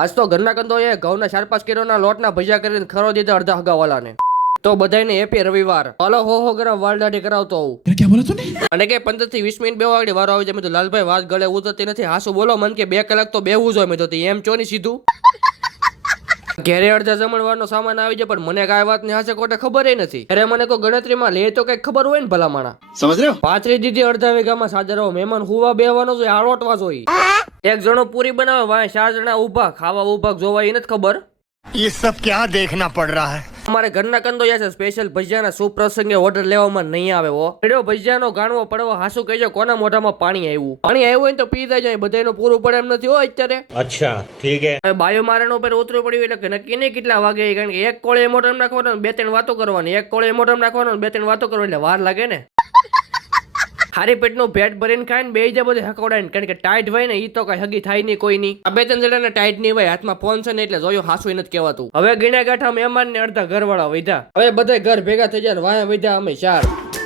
આજ તો ઘરના કંદો એ ઘઉંના 4-5 કિલોના લોટના ભજીયા કરીને ખરો દીધા અડધા હગાવાલાને. તો બધાને હેપી રવિવાર. હાલો હો ગરમ વાલડાટી કરાવતો હું. क्या बोला तूने? અને કે 15 થી 20 મિનિટ બેવા વાળી વારો આવી જાય. મેં તો લાલભાઈ વાત ગળે ઉતરતી નથી. હાસુ બોલો મન કે 2 કલાક તો બેવું જોઈએ. મેં તો એમ ચો ની સીધું. ઘેરે અડધા જમણવારનો સામાન આવી જાય પણ મને કાંઈ વાત ની હાસે કોટે ખબર નથી. અરે મને કોઈ ગણતરીમાં લે તો કઈક ખબર હોય ને ભલા માણા. समझ रहे हो? પાથરી દીધી અડધા વીઘામાં સાજરાઓ મહેમાન હુવા બેવાનો જોઈએ આળોટવા જોઈએ. એક જણો પૂરી બનાવે વાય 4 જણા ઊભા ખાવા ઊભા જોવા એ નથી ખબર. ये सब क्या देखना पड़ रहा है। અમારે ઘરના કંદો છે સ્પેશિયલ ભજીયાના શુભ પ્રસંગે ઓર્ડર લેવામાં નહીં આવે હો. એડો ભજીયાનો ગાણવો પડવો હાસુ કહેજો કોના મોઢામાં પાણી આવ્યું. પાણી આવ્યું હોય ને તો પી જાય બધાનું પૂરું પડે એમ નથી હો અત્યારે. अच्छा ठीक है। હવે બાયો મારાનો ઉપર ઉતરવું પડ્યું એટલે નક્કી નહીં કેટલા વાગે કારણ કે એક કોળે મોઢામાં નાખવાનો 2-3 વાતો કરવાની એક કોળે મોઢામાં નાખવાનો 2-3 વાતો કરવાની એટલે વાર લાગે ને. હારી પેટનું પેટ ભરીને ખાય ને બે જ બધે હકોડાય કારણ કે ટાઈટ હોય ને ઈ તો કઈ હગી થાય નહીં કોઈ નહીં. આ 2-3 જણાને ટાઈટ નહીં હોય હાથમાં ફોન છે ને એટલે જોયું હાસું નથી કહેવાતું. હવે ગીણા ગાંઠા મહેમાન ને અડધા ઘરવાળા વધ્યા. હવે બધા ઘર ભેગા થઈ જાય વાયા વધ્યા અમે 4.